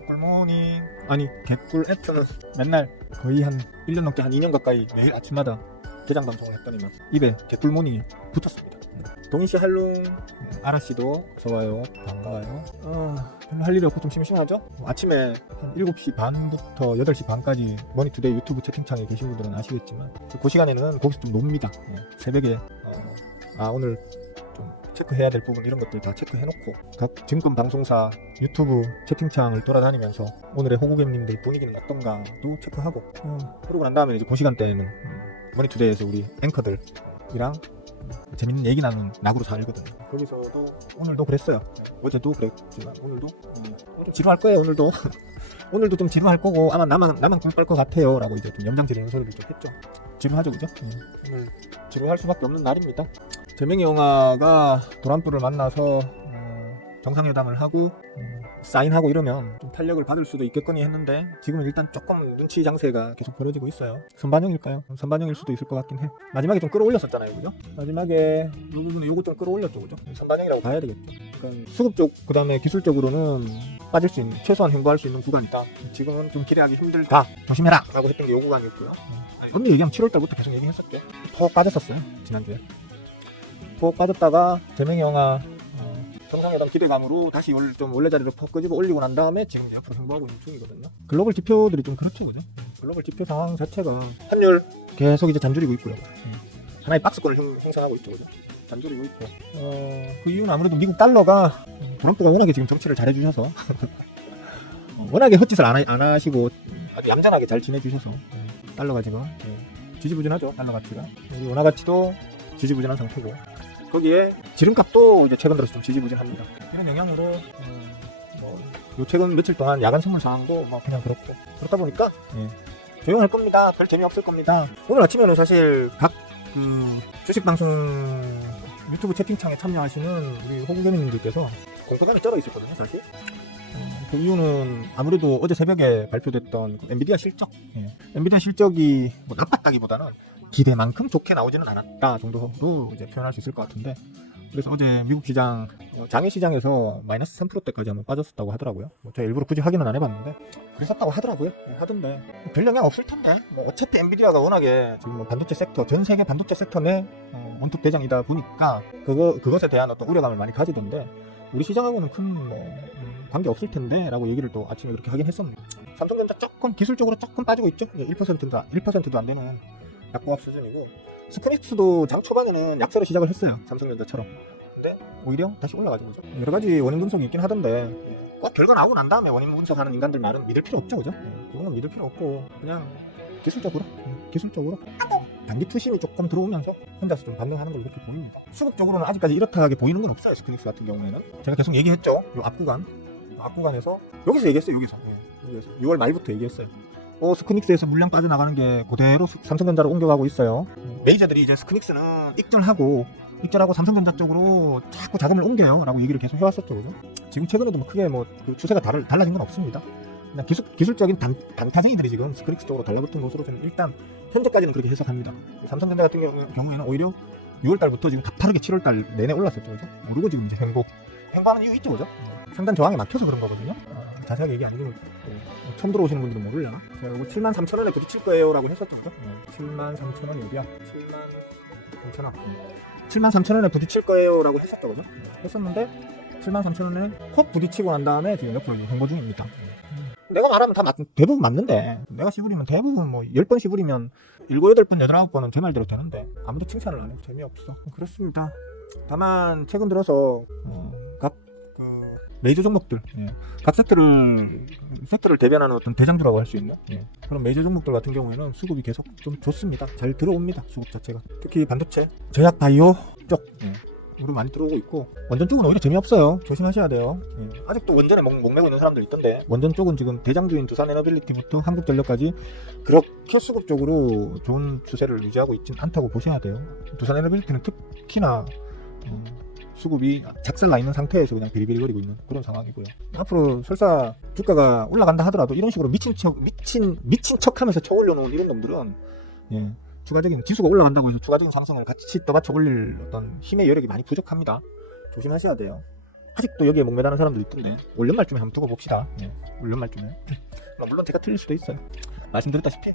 개꿀모닝 아니 개꿀 F는 맨날 거의 한 1년 넘게 한 2년 가까이 매일 아침마다 개장 방송을 했더니만 입에 개꿀모닝이 붙었습니다. 동희씨 할롱, 아라씨도 어서와요. 반가워요. 별로 할 일이 없고 좀 심심하죠? 아침에 한 7시 반부터 8시 반까지 머니투데이 유튜브 채팅창에 계신 분들은 아시겠지만 그 시간에는 거기서 좀 놉니다. 새벽에 오늘 좀 체크해야 될 부분 이런 것들 다 체크해놓고 각 증권 방송사 유튜브 채팅창을 돌아다니면서 오늘의 호구객님들 분위기는 어떤가도 체크하고 그러고 난 다음에 이제 그 시간대에는 머니투데이에서 우리 앵커들이랑 재밌는 얘기 나누는 낙으로 살거든요. 거기서도 오늘도 그랬어요. 어제도 그랬지만 오늘도 좀 지루할 거예요. 오늘도 오늘도 좀 지루할 거고 아마 나만 공부할 것 같아요 라고 이제 좀 염장 지르는 소리를 좀 했죠. 지루하죠 그죠? 오늘 지루할 수밖에 없는 날입니다. 재명이 형아가 도란프를 만나서 정상회담을 하고 사인하고 이러면 좀 탄력을 받을 수도 있겠거니 했는데 지금은 일단 조금 눈치 장세가 계속 벌어지고 있어요. 선반영일까요? 선반영일 수도 있을 것 같긴 해. 마지막에 좀 끌어올렸었잖아요 그죠? 마지막에 이 부분에 요거 좀 끌어올렸죠 그죠? 선반영이라고 봐야 되겠죠. 그러니까 수급 쪽 그 다음에 기술 쪽으로는 빠질 수 있는 최소한 행보할 수 있는 구간이다. 지금은 좀 기대하기 힘들다. 조심해라 라고 했던 게 요 구간이었고요. 언니 얘기하면 7월달부터 계속 얘기했었죠. 푹 빠졌었어요 지난주에. 푹 빠졌다가 재명이 형아 정상회담 기대감으로 다시 좀 원래 자리를 퍽 끄집어 올리고 난 다음에 지금 앞으로 행보하고 있는 중이거든요. 글로벌 지표들이 좀 그렇죠 그죠? 글로벌 지표 상황 자체가 환율 계속 이제 잔줄이고 있고요. 하나의 박스권을 형성하고 있죠 그죠? 잔줄이고 있고 그 이유는 아무래도 미국 달러가 트럼프가 워낙에 지금 정치를 잘해주셔서 워낙에 헛짓을 안 하시고 아주 얌전하게 잘 지내주셔서 달러가 지금 지지부진하죠. 달러 가치가 우리 원화 가치도 지지부진한 상태고 거기에 기름값도 이제 최근 들어서 좀 지지부진합니다. 이런 영향으로 요 최근 며칠 동안 야간 선물 상황도 뭐 그냥 그렇고 그렇다 보니까 조용할 겁니다. 별 재미없을 겁니다. 오늘 아침에는 사실 각 주식 방송 유튜브 채팅창에 참여하시는 우리 호구개미님들께서 공포감이 쩔어 있었거든요 사실. 그 이유는 아무래도 어제 새벽에 발표됐던 엔비디아 실적 엔비디아 실적이 뭐 나빴다기보다는 기대만큼 좋게 나오지는 않았다 정도로 이제 표현할 수 있을 것 같은데 그래서 어제 미국 시장 장외 시장에서 마이너스 3%대까지 한번 빠졌었다고 하더라고요. 제가 일부러 굳이 확인은 안 해봤는데 그랬었다고 하더라고요. 하던데 별 영향 없을 텐데 어차피 엔비디아가 워낙에 지금 반도체 섹터 전 세계 반도체 섹터 내 원톱 대장이다 보니까 그것에 대한 어떤 우려감을 많도 가지던데 우리 시장하고는 큰 관계 없을 텐데 라고 얘기를 또 아침에 그렇게 하긴 했었는데 삼성전자 조금 기술적으로 조금 빠지고 있죠. 1%도 안 되는 약보합 수준이고 스크립스도 장 초반에는 약세로 시작을 했어요 삼성전자처럼. 근데 오히려 다시 올라가죠 그죠? 여러 가지 원인 분석이 있긴 하던데 꼭 결과 나오고 난 다음에 원인 분석하는 인간들 말은 믿을 필요 없죠 그죠? 그건 믿을 필요 없고 그냥 기술적으로 단기 투심이 조금 들어오면서 혼자서 좀 반등하는 걸로 이렇게 보입니다. 수급적으로는 아직까지 이렇다하게 보이는 건 없어요. 스크립스 같은 경우에는 제가 계속 얘기했죠. 요 앞구간에서 여기서 얘기했어요. 여기서 6월 말부터 얘기했어요. 스크닉스에서 물량 빠져나가는 게 그대로 삼성전자로 옮겨가고 있어요. 메이저들이 이제 스크닉스는 익절하고 삼성전자 쪽으로 자꾸 자금을 옮겨요 라고 얘기를 계속 해왔었죠 그죠? 지금 최근에도 뭐 크게 그 추세가 달라진 건 없습니다. 그냥 기술적인 단타쟁이들이 지금 스크닉스 쪽으로 달라붙은 것으로 저는 일단 현재까지는 그렇게 해석합니다. 삼성전자 같은 경우에는 오히려 6월달부터 지금 가파르게 7월달 내내 올랐었죠 그죠? 모르고 지금 이제 횡보하는 이유 있죠 그죠? 상단 저항에 막혀서 그런 거거든요. 자세하게 얘기 안 해주면 처음 들어오시는 분들은 모르려나? 제가 이거 73,000원에 부딪힐 거예요 라고 했었죠 그죠? 73,000원이 어디야? 73,000원 73,000원에 부딪힐 거예요 라고 했었죠 그죠? 했었는데 73,000원에 콕 부딪히고 난 다음에 지금 옆으로 행보 중입니다. 내가 말하면 다 대부분 맞는데 내가 시부리면 대부분 10번 시부리면 7, 8번, 8, 9번은 제 말대로 되는데 아무도 칭찬을 안 해요. 재미없어. 그렇습니다. 다만 최근 들어서 각 메이저 종목들 각 섹터를 대변하는 어떤 대장주라고 할 수 있는 그런 메이저 종목들 같은 경우에는 수급이 계속 좀 좋습니다. 잘 들어옵니다. 수급 자체가. 특히 반도체, 제약 바이오 쪽 우리 많이 들어오고 있고 원전 쪽은 오히려 재미없어요. 조심하셔야 돼요. 아직도 원전에 목매고 있는 사람들 있던데 원전 쪽은 지금 대장주인 두산에너빌리티부터 한국전력까지 그렇게 수급적으로 좋은 추세를 유지하고 있진 않다고 보셔야 돼요. 두산에너빌리티는 특히나 수급이 작살나 있는 상태에서 그냥 비리비리거리고 있는 그런 상황이고요. 앞으로 설사 주가가 올라간다 하더라도 이런 식으로 미친 척하면서 쳐올려놓은 이런 놈들은 추가적인 지수가 올라간다고 해서 추가적인 상승을 같이 떠받쳐 올릴 어떤 힘의 여력이 많이 부족합니다. 조심하셔야 돼요. 아직도 여기에 목매다는 사람도 있던데 올 연말쯤에 한번 두고 봅시다. 올 연말쯤에. 물론 제가 틀릴 수도 있어요. 말씀드렸다시피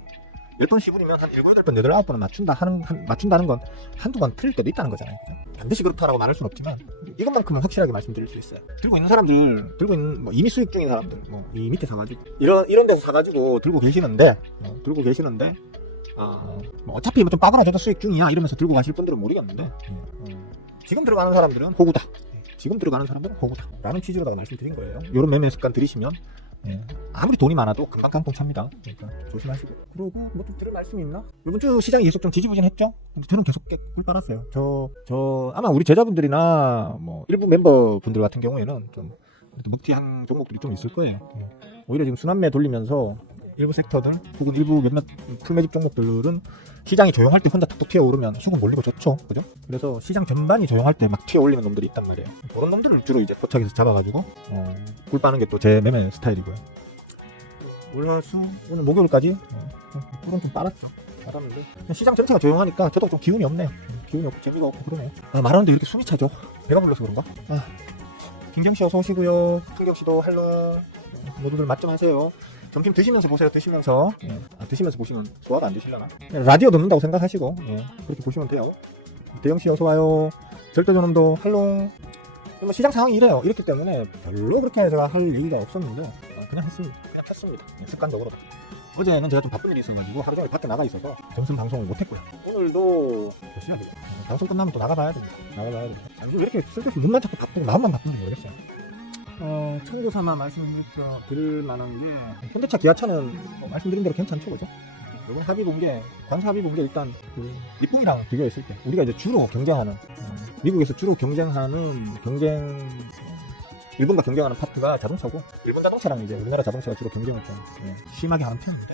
10번 씹으면 한 7, 8번, 8, 9번은 맞춘다는 건 한두 번 틀릴 때도 있다는 거잖아요. 그죠? 반드시 그렇다라고 말할 수는 없지만 이것만큼은 확실하게 말씀드릴 수 있어요. 들고 있는 사람들, 뭐 이미 수익 중인 사람들, 뭐 이 밑에 사가지고 이런 데서 사가지고 들고 계시는데 뭐 어차피 좀 빠그라져도 수익 중이야 이러면서 들고 가실 분들은 모르겠는데 지금 들어가는 사람들은 호구다. 지금 들어가는 사람들은 호구다 라는 취지로다가 말씀드린 거예요. 이런 매매 습관 들이시면 아무리 돈이 많아도 금방 깡통 찹니다. 그러니까 조심하시고. 그리고 뭐 좀 들을 말씀이 있나? 이번 주 시장이 계속 좀 지지부진했죠? 근데 저는 계속 꿀 빨았어요. 저 아마 우리 제자분들이나 뭐 일부 멤버분들 같은 경우에는 좀 먹튀한 종목들이 좀 있을 거예요. 오히려 지금 순환매 돌리면서 일부 섹터들 혹은 일부 몇몇 풀매집 종목들은 시장이 조용할 때 혼자 툭툭 튀어오르면 수급 몰리고 좋죠. 그죠? 그래서 시장 전반이 조용할 때 막 튀어올리는 놈들이 있단 말이에요. 그런 놈들을 주로 이제 포착해서 잡아가지고 꿀 빠는 게 또 제 매매 스타일이고요. 올라서 오늘 목요일까지 꿀은 좀 빨았는데 시장 전체가 조용하니까 저도 좀 기운이 없네. 기운이 없고 재미가 없고 그러네요. 말하는데 이렇게 숨이 차죠? 배가 불러서 그런가? 김경씨 어서 오시고요. 풍경씨도 할로. 모두들 맛 좀 하세요. 점심 드시면서 보세요. 드시면서 보시면 소화가 안 되시려나? 라디오 듣는다고 생각하시고 그렇게 보시면 돼요. 대영씨 어서와요. 절대저놈도 할롱. 뭐 시장 상황이 이래요. 이렇기 때문에 별로 그렇게 제가 할 얘기가 없었는데 그냥 했습니다. 그냥 켰습니다. 습관적으로. 어제는 제가 좀 바쁜 일이 있어가지고 하루 종일 밖에 나가 있어서 점심 방송을 못했고요. 오늘도 몇 시야 지금? 방송 끝나면 또 나가봐야 됩니다. 왜 이렇게 쓸데없이 눈만 자꾸 바쁘고 마음만 바쁜지 모르겠어요. 청구 삼아 말씀드릴 만한 게 현대차 기아차는 뭐 말씀드린 대로 괜찮죠, 그죠? 이번 합의 본게 관세 합의 본게 일단 일본이랑 비교했을 때 우리가 이제 주로 경쟁하는 미국에서 주로 경쟁하는 일본과 경쟁하는 파트가 자동차고 일본 자동차랑 이제 우리나라 자동차가 주로 경쟁을 좀 심하게 하는 편인데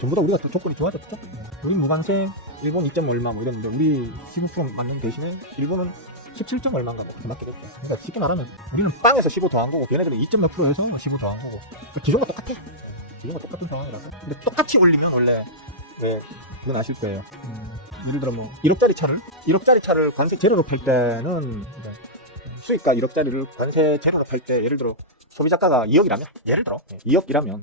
전보다 우리가 또 조건이 좋아졌죠. 우린 무관세 일본 2점 얼마 뭐 이랬는데 우리 15% 맞는 대신에 일본은 17점 얼마인가 뭐 그렇게 맞게 됐죠. 그러니까 쉽게 말하면 우리는 빵에서 15 더한 거고 걔네들은 2점 몇 프로에서 15 더한 거고 기존과 똑같아. 기존과 똑같은 상황이라서. 근데 똑같이 올리면 원래 그건 아실 거예요. 예를 들어 뭐 1억짜리 차를 관세 제로로 팔 때는 수익가 1억짜리를 관세 제로로 팔 때 예를 들어 소비자가가 2억이라면 예를 들어 2억이라면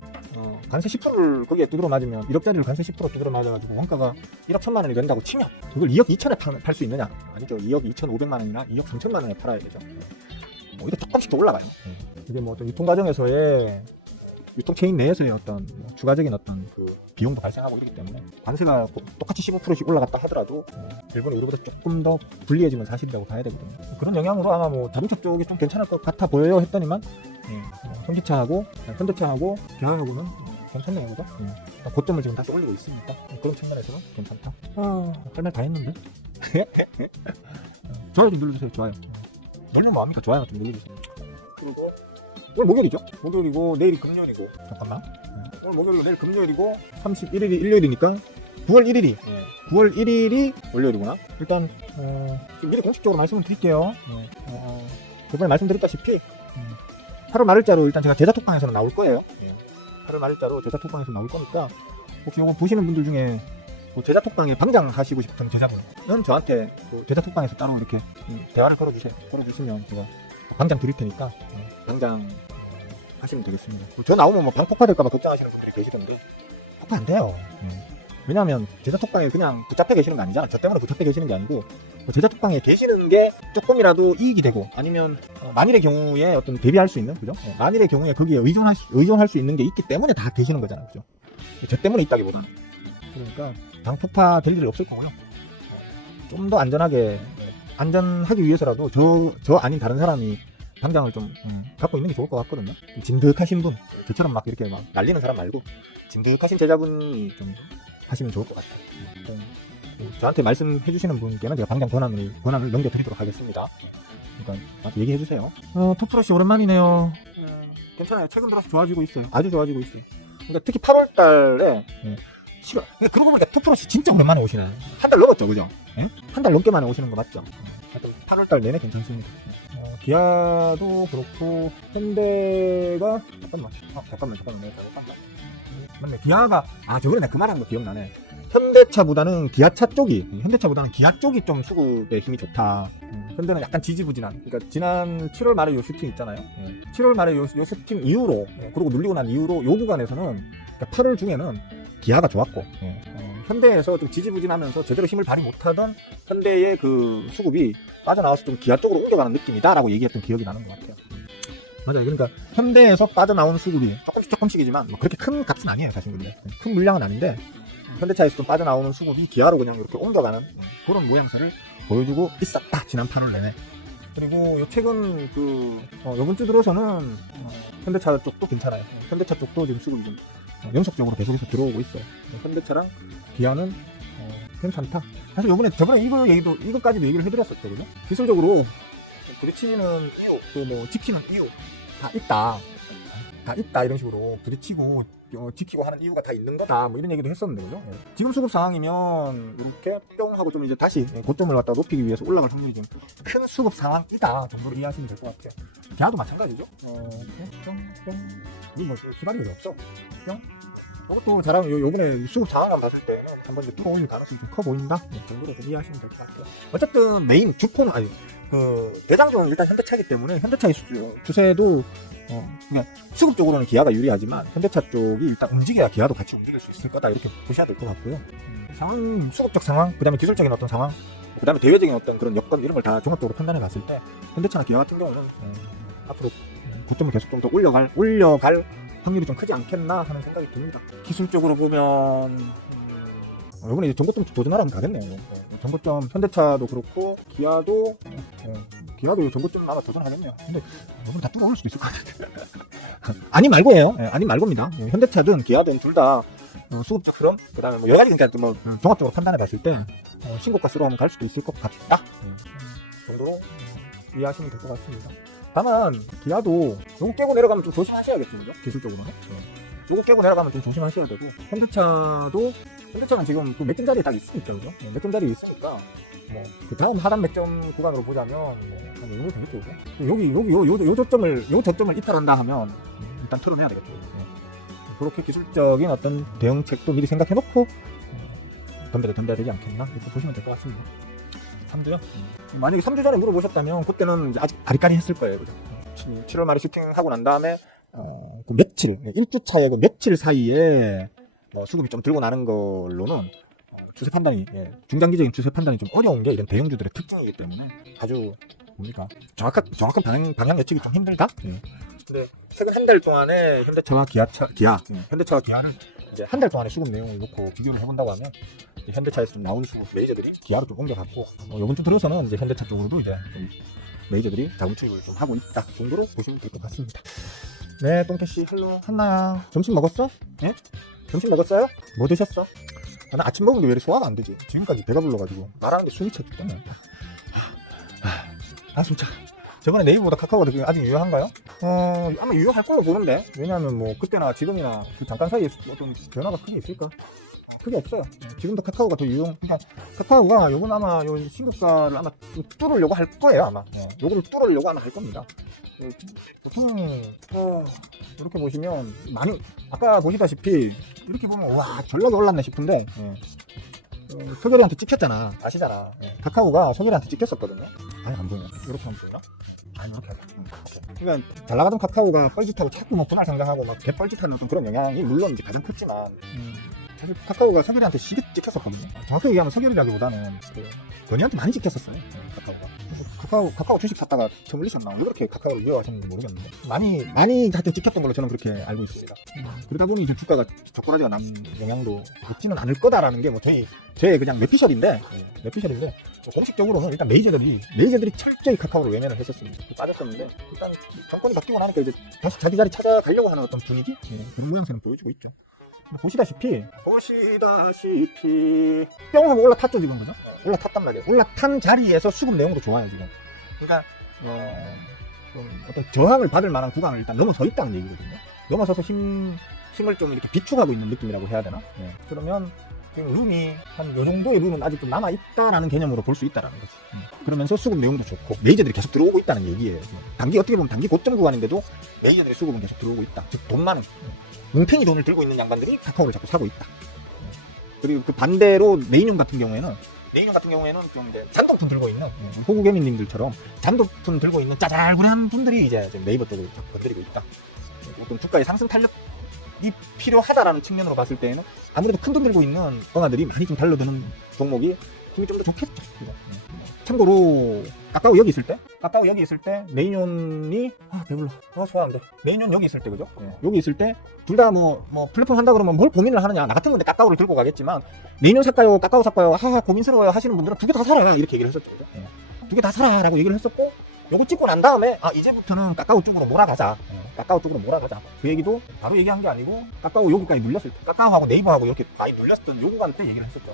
관세 10%를 거기에 두드러 맞으면 1억짜리를 관세 10% 두드러 맞아가지고 원가가 1억 1천만 원이 된다고 치면 그걸 2억 2천에 팔 수 있느냐? 아니죠. 2억 2,500만 원이나 2억 3천만 원에 팔아야 되죠. 뭐 이게 조금씩 더 올라가요. 이게 뭐 어떤 유통 과정에서의 유통 체인 내에서의 어떤 뭐 추가적인 어떤 그 비용도 발생하고 이러기 때문에 관세가 똑같이 15%씩 올라갔다 하더라도 일본이 우리보다 조금 더 불리해지면 사실이라고 봐야 되거든요. 그런 영향으로 아마 뭐 자동차 쪽이 좀 괜찮을 것 같아 보여요 했더니만 현대차하고 기아하고는 괜찮네요, 그죠? 고점을 지금 다시 올리고 있으니까 그런 측면에서는 괜찮다. 할 말 다 했는데. 좋아요 좀 눌러주세요. 좋아요. 놀면 뭐합니까? 좋아요 좀 눌러주세요. 그리고 오늘 목요일이죠? 목요일이고 내일이 금요일이고 잠깐만. 오늘 목요일로 내일 금요일이고 31일이 일요일이니까 9월 1일이 월요일이구나. 일단 지금 미리 공식적으로 말씀을 드릴게요. 저번에 말씀드렸다시피 8월 말일자로 일단 제가 제자톡방에서는 나올 거예요. 8월 말일자로 제자톡방에서 나올 거니까 혹시 이거 보시는 분들 중에 제자톡방에 방장 하시고 싶은 제자분은 저한테 제자톡방에서 따로 이렇게 대화를 걸어주시면 제가 방장 드릴 테니까 방장 하시면 되겠습니다. 저 나오면 뭐 방 폭파될까봐 걱정하시는 분들이 계시던데 폭파 안 돼요. 왜냐하면 제자톡방에 그냥 붙잡혀 계시는 게 아니잖아. 저 때문에 붙잡혀 계시는 게 아니고 제자톡방에 계시는 게 조금이라도 이익이 되고 아니면 만일의 경우에 어떤 대비할 수 있는, 그죠? 만일의 경우에 거기에 의존할 수 있는 게 있기 때문에 다 계시는 거잖아요, 그죠? 저 때문에 있다기보다. 그러니까 방 폭파 될 일이 없을 거고요. 좀 더 안전하기 위해서라도 저 아닌 다른 사람이 방장을 좀 갖고 있는 게 좋을 것 같거든요. 진득하신 분, 저처럼 막 이렇게 막 날리는 사람 말고 진득하신 제자분이 좀 하시면 좋을 것 같아요. 저한테 말씀해 주시는 분께는 제가 방장 권한을 넘겨드리도록 하겠습니다. 그러니까 저한테 얘기해 주세요. 토프러시 오랜만이네요. 괜찮아요. 최근 들어서 좋아지고 있어요. 아주 좋아지고 있어요. 그러니까 특히 8월 달에 싫어. 그러고 보니까 토프러시 진짜 오랜만에 오시네. 한 달 넘었죠, 그죠? 한 달 넘게 만에 오시는 거 맞죠? 하여튼 8월 달 내내 괜찮습니다. 기아도 그렇고 현대가 잠깐만 맞네. 기아가 저번에 내가 그 말한 거 기억나네. 현대차보다는 기아 쪽이 좀 수급에 힘이 좋다. 현대는 약간 지지부진한. 그러니까 지난 7월 말에 요 슈팅 있잖아요. 7월 말에 요 슈팅 이후로, 그리고 눌리고 난 이후로 요 구간에서는, 그러니까 8월 중에는 기아가 좋았고, 현대에서 좀 지지부진하면서 제대로 힘을 발휘 못하던 현대의 그 수급이 빠져나와서 좀 기아 쪽으로 옮겨가는 느낌이다라고 얘기했던 기억이 나는 것 같아요. 맞아요. 그러니까 현대에서 빠져나온 수급이 조금씩이지만 뭐 그렇게 큰 값은 아니에요, 사실. 근데 큰 물량은 아닌데 현대차에서 좀 빠져나오는 수급이 기아로 그냥 이렇게 옮겨가는 그런 모양새를 보여주고 있었다, 지난 8월 내내. 그리고 요 최근 요번 주 들어서는 현대차 쪽도 괜찮아요. 현대차 쪽도 지금 수급이 좀 연속적으로 계속해서 들어오고 있어요. 현대차랑 기아는 괜찮다. 사실 저번에 이거까지도 얘기를 해드렸었죠, 그죠? 기술적으로 부딪히는 이유, 지키는 이유 다 있다 이런 식으로 부딪히고 지키고 하는 이유가 다 있는 거다, 뭐 이런 얘기도 했었는데, 그죠? 지금 수급 상황이면 이렇게 뿅 하고 좀 이제 다시 고점을 갖다 높이기 위해서 올라갈 확률이 좀 큰 수급 상황이다 정도로 이해하시면 될 것 같아요. 기아도 마찬가지죠. 뿅 뭐 기다리는 게 없어. 뿅 이것도 잘하면 요번에 수급 상황만 봤을 때는 한번 이제 뚫어올릴 가능성이 좀 커 보인다 정도로 좀 이해하시면 될 것 같아요. 어쨌든 메인 주포는 대장종은 일단 현대차이기 때문에 현대차의 추세도 그냥 수급적으로는 기아가 유리하지만 현대차 쪽이 일단 움직여야 기아도 같이 움직일 수 있을 거다, 이렇게 보셔야 될 것 같고요. 상황, 수급적 상황, 그 다음에 기술적인 어떤 상황, 그 다음에 대외적인 어떤 그런 여건, 이런 걸 다 종합적으로 판단해 봤을 때 현대차나 기아 같은 경우는 앞으로 고점을 계속 좀 더 올려갈 확률이 좀 크지 않겠나 하는 생각이 듭니다. 기술적으로 보면 이번에 이제 전고점 도전하라면 가겠네요. 전고점 현대차도 그렇고 기아도 전고점 아마 도전하겠네요. 근데 이번 다 뚫어올 수도 있을 것 같아요. 아니 말고예요. 아니 말고입니다. 현대차든 기아든 둘 다 수급적 흐름, 그다음에 뭐 여러 가지, 그러니까 뭐 종합적으로 판단해봤을 때 신고가스로 갈 수도 있을 것 같다 정도로 이해하시면 될 것 같습니다. 다만 기아도 요거 깨고 내려가면 좀 조심하셔야겠죠, 기술적으로는. 요거 깨고 내려가면 좀 조심하셔야 되고, 현대차는 지금 그 맥점 자리에 딱 있으니까, 그죠? 맥점 자리에 있으니까 그 다음 하단 맥점 구간으로 보자면 한 이 정도 되겠죠, 그죠? 요 저점을 이탈한다 하면 일단 털어내야 되겠죠. 그렇게 기술적인 어떤 대응책도 미리 생각해놓고 덤벼야 되지 않겠나, 이렇게 보시면 될 것 같습니다. 3주요? 만약에 3주 전에 물어보셨다면 그때는 이제 아직 가리가리 했을 거예요, 그죠? 7월 말에 슈팅하고 난 다음에 그 며칠, 1주 차에 그 며칠 사이에 수급이 좀 들고 나는 걸로는 추세 판단이, 중장기적인 추세 판단이 좀 어려운 게 이런 대형주들의 특징이기 때문에 아주 정확한 방향 예측이 좀 힘들다. 근데 최근 한 달 동안에 현대차와 기아를 이제 한 달 동안의 수급 내용을 놓고 비교를 해본다고 하면 현대차에서 좀 나오는 수급 메이저들이 기아로 좀 옮겨갔고, 이번 주 들어서는 이제 현대차 쪽으로도 이제 좀 메이저들이 자금 투입을 좀 하고 있다 정도로 보시면 될 것 같습니다. 네, 똥캐씨 헬로 한나야, 점심 먹었어? 예? 점심 먹었어요? 뭐 드셨어? 나 아침 먹은 게 왜 이렇게 소화가 안 되지? 지금까지 배가 불러가지고 말하는데 숨이 찼기 때문에. 진짜 저번에 네이버보다 카카오가 아직 유효한가요? 아마 유효할 걸로 보는데, 왜냐하면 뭐 그때나 지금이나 그 잠깐 사이에 어떤 변화가 크게 있을까? 크게 없어요. 지금도 카카오가 더 그러니까 카카오가 요건 아마 요 신고가를 아마 뚫으려고 할 거예요, 아마. 요거를 뚫으려고 아마 할 겁니다. 보통 이렇게 보시면 많이, 아까 보시다시피 이렇게 보면 와 전락이 올랐네 싶은데, 서결이한테 찍혔잖아, 아시잖아. 카카오가 서결이한테 찍혔었거든요. 아니 안 보이네. 이렇게 하면 보이나? 아니 이렇게 하자. 그러니까 잘 나가던 카카오가 뻘짓하고 자꾸 뭐 분할 상장하고 막 개뻘짓하는 어떤 그런 영향이 물론 이제 가장 컸지만, 사실 카카오가 서결이한테 시게 찍혔었거든요. 정확하게 얘기하면 서결이라기보다는 건이한테 많이 찍혔었어요, 카카오가. 카카오 주식 샀다가 처음 올리셨나? 왜 그렇게 카카오를 미워하셨는지 모르겠는데 많이 하여튼 찍혔던 걸로 저는 그렇게 알고 있습니다. 그러다 보니 이제 주가가 저꼬라지가 난 영향도 있지는 않을 거다라는 게 뭐 저의 그냥 뇌피셜인데 공식적으로는 일단 메이저들이 철저히 카카오를 외면을 했었습니다. 빠졌었는데, 일단 정권이 바뀌고 나니까 이제 다시 자기 자리 찾아가려고 하는 어떤 분위기, 그런 모양새는 보여주고 있죠. 보시다시피 뿅 하고 올라탔죠, 지금, 그죠? 올라탔단 말이에요. 올라탄 자리에서 수급 내용도 좋아요, 지금. 그러니까 좀 어떤 저항을 받을 만한 구간을 일단 넘어서 있다는 얘기거든요. 넘어서서 힘을 좀 이렇게 비축하고 있는 느낌이라고 해야 되나? 그러면 지금 룸이 한 요 정도의 룸은 아직 좀 남아있다라는 개념으로 볼 수 있다라는 거지. 그러면서 수급 내용도 좋고 메이저들이 계속 들어오고 있다는 얘기예요. 어떻게 보면 단기 고점 구간인데도 메이저들의 수급은 계속 들어오고 있다. 즉 돈 많은 뭉탱이 돈을 들고 있는 양반들이 카카오를 자꾸 사고 있다. 그리고 그 반대로 메인용 같은 경우에는 레이논 같은 경우에는 좀 이제 잔돈푼 들고 있는 호구개미님들처럼 잔돈푼 들고 있는 짜잘구리한 분들이 이제 네이버 쪽을 건드리고 있다. 어떤 주가의 상승 탄력이 필요하다라는 측면으로 봤을 때에는 아무래도 큰 돈 들고 있는 엉아들이 많이 좀 달려드는 종목이 힘이 좀 더 좋겠죠. 참고로 까까오 여기 있을 때 레이논이 배불러 좋아하는데 레이논 여기 있을 때 그죠? 여기 있을 때 둘 다 뭐 플랫폼 한다 그러면 뭘 고민을 하느냐. 나 같은 건데 까까오를 들고 가겠지만 레이논 살까요 까까오 살까요 하하 고민스러워요 하시는 분들은 두 개 다 사라 이렇게 얘기를 했었죠. 그죠? 두 개 다 사라 라고 얘기를 했었고 요거 찍고 난 다음에 이제부터는 까까오 쪽으로 몰아가자. 까까오 쪽으로 몰아가자. 그 얘기도 바로 얘기한 게 아니고 까까오 요거까지 눌렸을 때 까까오하고 네이버하고 이렇게 많이 눌렸던 요구간 때 얘기를 했었죠.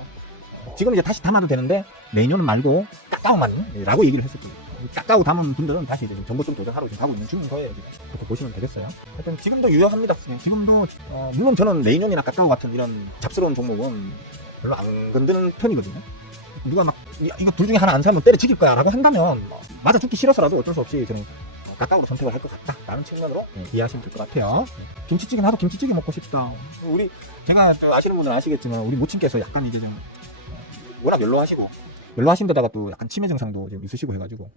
지금 이제 다시 담아도 되는데 레이논은 말고 까까오만 라고 얘기를 했었죠. 까까오 담은 분들은 다시 이제 정보 좀 도전하러 지금 가고 있는 중인 거예요. 그렇게 보시면 되겠어요. 하여튼 지금도 유효합니다. 지금도 물론 저는 레이논이나 까까오 같은 이런 잡스러운 종목은 별로 안 건드는 편이거든요. 누가 막 이거 둘 중에 하나 안 사면 때려 죽일 거야 라고 한다면 맞아 죽기 싫어서라도 어쩔 수 없이 저는 까까오로 선택을 할 것 같다 라는 측면으로 이해하시면 될 것 같아요. 김치찌개 나도 김치찌개 먹고 싶다. 우리 제가 아시는 분들은 아시겠지만 우리 모친께서 약간 이제 좀 워낙 연로하신 데다가 또 약간 치매 증상도 좀 있으시고 해가지고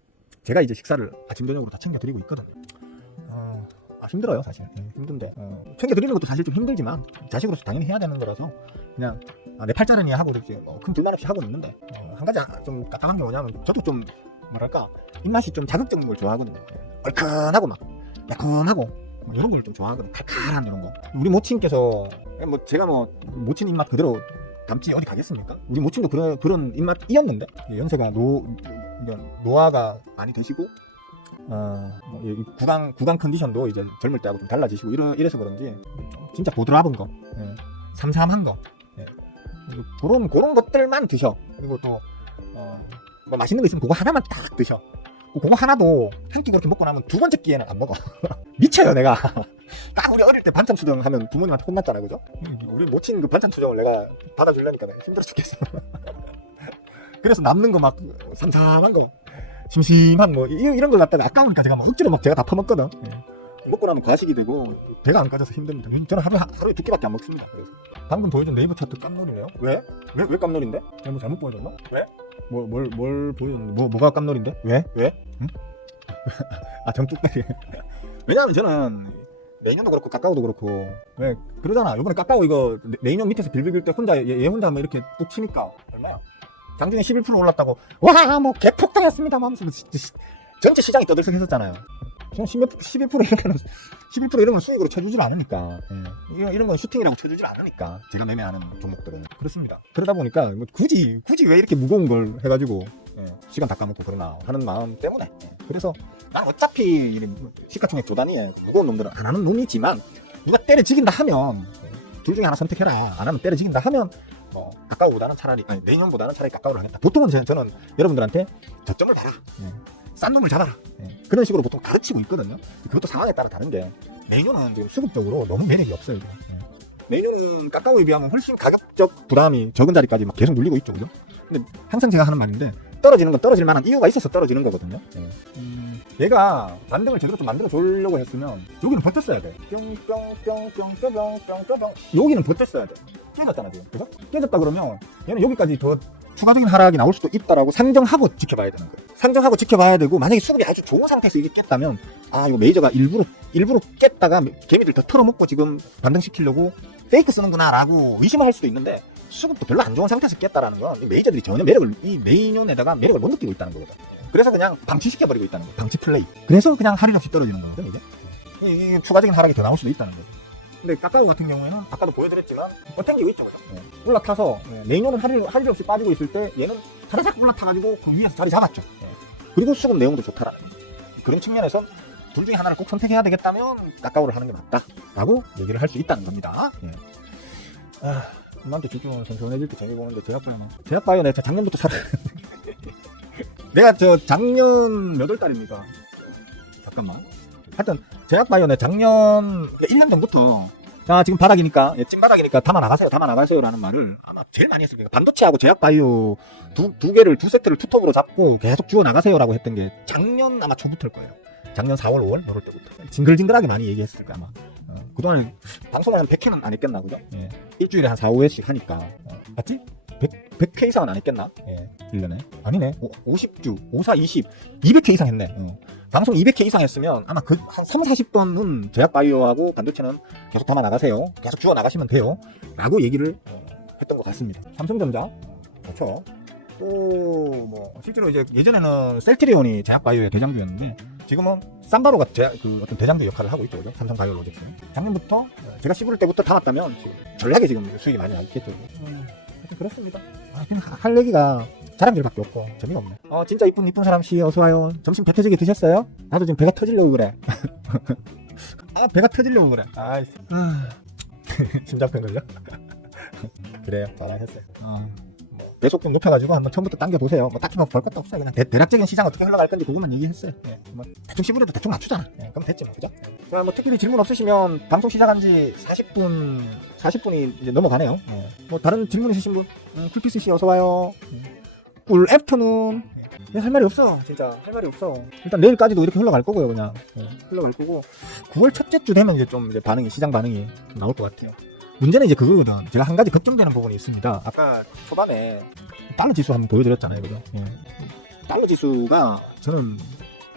제가 이제 식사를 아침 저녁으로 다 챙겨드리고 있거든요. 힘들어요 사실. 힘든데 챙겨드리는 것도 사실 좀 힘들지만 자식으로서 당연히 해야 되는 거라서 그냥 내 팔자르니 하고 이렇게 큰 불만 없이 하고 있는데 한 가지 좀 까딱한 게 뭐냐면 저도 좀 뭐랄까 입맛이 좀 자극적인 걸 좋아하거든요. 얼큰하고 막 매콤하고 이런 걸 좀 좋아하거든요. 칼칼한 이런 거. 우리 모친께서 제가 모친 입맛 그대로 담지 어디 가겠습니까? 우리 모친도 그런 입맛이었는데 연세가 노화가 많이 되시고 구강 컨디션도 이제 젊을 때하고 좀 달라지시고 이래서 그런지 진짜 보드라본 거, 삼삼한 거, 그런 것들만 드셔. 그리고 또 뭐 맛있는 거 있으면 그거 하나만 딱 드셔. 그거 하나도 한 끼 그렇게 먹고 나면 두 번째 끼에는 안 먹어. 미쳐요 내가. 딱 우리 어릴 때 반찬 투정 하면 부모님한테 혼났잖아요, 그죠? 우리 모친 그 반찬 투정을 내가 받아주려니까 힘들어 죽겠어. 그래서 남는 거 막 삼삼한 거, 심심한 이런 걸 갖다가 아까우니까 제가 막 억지로 제가 다 퍼먹거든. 먹고 나면 과식이 되고 배가 안 까져서 힘듭니다. 저는 하루에 2끼밖에 안 먹습니다. 그래서 방금 보여준 네이버 차트 깜놀이네요. 왜 깜놀인데? 내가 뭐 잘못 보여줬나? 왜? 뭘 보여줬는데? 뭐가 깜놀인데? 왜? 응? 정뚝배기. 왜냐면 저는 레이논도 그렇고 까까오도 그렇고 왜 그러잖아. 요번에 까까오 이거 레이논 밑에서 빌빌 때 혼자 얘 혼자 막 이렇게 뚝 치니까 얼마야? 장중에 11% 올랐다고 와 뭐 개폭등했습니다 하면서 전체 시장이 떠들썩했었잖아요. 저는 11% 이런 건 수익으로 쳐주질 않으니까 이런 건 슈팅이라고 쳐주질 않으니까 제가 매매하는 종목들은 그렇습니다. 그러다 보니까 굳이 왜 이렇게 무거운 걸 해가지고 시간 다 까먹고 그러나 하는 마음 때문에 그래서 난 어차피 시가총액 조단위에 무거운 놈들은 안 하는 놈이지만 누가 때려지긴다 하면 둘 중에 하나 선택해라. 안 하면 때려지긴다 하면 까까오보다는 레이논보다는 차라리 까까오를 하겠다. 보통은 저는 여러분들한테 저점을 봐라. 싼 놈을 잡아라. 그런 식으로 보통 가르치고 있거든요. 그것도 상황에 따라 다른 게 레이논은 지금 수급적으로 너무 매력이 없어요. 지금. 레이논은 까까오에 비하면 훨씬 가격적 부담이 적은 자리까지 막 계속 눌리고 있죠. 그죠? 근데 항상 제가 하는 말인데 떨어지는 건 떨어질 만한 이유가 있어서 떨어지는 거거든요. 얘가 반등을 제대로 좀 만들어 주려고 했으면 여기는 버텼어야 돼. 뿅뿅뿅뿅뿅뿅뿅뿅 여기는 버텼어야 돼. 깨졌잖아 지금. 그죠? 깨졌다 그러면 얘는 여기까지 더 추가적인 하락이 나올 수도 있다라고 상정하고 지켜봐야 되는 거예요. 상정하고 지켜봐야 되고 만약에 수급이 아주 좋은 상태에서 이게 깼다면 이거 메이저가 일부러 깼다가 개미들 더 털어먹고 지금 반등시키려고 페이크 쓰는구나 라고 의심을 할 수도 있는데 수급도 별로 안 좋은 상태에서 깼다라는 건 메이저들이 전혀 이 레이논에다가 매력을 못 느끼고 있다는 거거든. 그래서 그냥 방치시켜버리고 있다는 거예요. 방치 플레이. 그래서 그냥 할인 없이 떨어지는 거거든 이게. 이 추가적인 하락이 더 나올 수도 있다는 거예요. 근데 까까오 같은 경우에는 아까도 보여드렸지만 버텐기고 있죠. 그죠? 올라타서 레이논은 할인 없이 빠지고 있을 때 얘는 사라삭 올라타가지고 그 위에서 자리 잡았죠. 그리고 수급 내용도 좋다라는 거죠. 그런 측면에서 둘 중에 하나를 꼭 선택해야 되겠다면 까까오를 하는 게 맞다라고 얘기를 할 수 있다는 겁니다. 엄마한테 집중하면 선선해질 때 재미 보는데 제약바이오 내가 작년부터 샀어. 내가 작년 몇 월 달입니까? 잠깐만. 하여튼 제약바이오 내 작년 1년 전부터 자 지금 바닥이니까 찐바닥이니까 담아 나가세요 라는 말을 아마 제일 많이 했습니다. 반도체하고 제약바이오 두 세트를 투톱으로 잡고 계속 주워 나가세요 라고 했던 게 작년 아마 초부터일 거예요. 작년 4월 5월 이럴 때부터 징글징글하게 많이 얘기했을 거야 아마. 그동안 방송을 한 100회는 안 했겠나 그죠? 일주일에 한 4, 5회씩 하니까 맞지? 100회 이상은 안 했겠나? 1년에? 아니네. 50주, 54, 20, 200회 이상 했네. 방송 200회 이상 했으면 아마 그 한 3, 40번은 제약바이오하고 반도체는 계속 담아 나가세요. 계속 주워 나가시면 돼요. 라고 얘기를 했던 것 같습니다. 삼성전자. 그렇죠. 또 뭐 실제로 이제 예전에는 셀트리온이 제약바이오의 대장주였는데 지금은 삼바로가 그 어떤 대장주 역할을 하고 있죠, 그죠? 삼성바이오로직스. 작년부터 제가 씹을 때부터 담았다면 지금 전략에 지금 수익이 많이 나겠죠. 하여튼 그렇습니다. 그냥 할 얘기가 자랑질밖에 없고 재미가 없네. 진짜 이쁜 사람씨 어서 와요. 점심 배 터지게 드셨어요? 나도 지금 배가 터지려고 그래. 배가 터지려고 그래. 심장병 걸려? 그래요, 잘하셨어요. 배속 좀 높여가지고 한번 처음부터 당겨보세요. 뭐 딱히 뭐 볼 것도 없어요. 그냥 대략적인 시장 어떻게 흘러갈 건지 그것만 얘기했어요. 뭐 대충 씹으려도 대충 맞추잖아. 그럼 됐지 뭐, 그죠? 자, 뭐 특별히 질문 없으시면 방송 시작한 지 40분이 이제 넘어가네요. 뭐 다른 질문 있으신 분, 쿨피스 씨 어서 와요. 꿀 애프터눈. 할 말이 없어, 진짜 할 말이 없어. 일단 내일까지도 이렇게 흘러갈 거고요, 그냥 흘러갈 거고. 9월 첫째 주 되면 이제 좀 이제 시장 반응이 좀 나올 것 같아요. 문제는 이제 그거거든. 제가 한 가지 걱정되는 부분이 있습니다. 아까 초반에 달러 지수 한번 보여드렸잖아요, 그죠? 달러 지수가 저는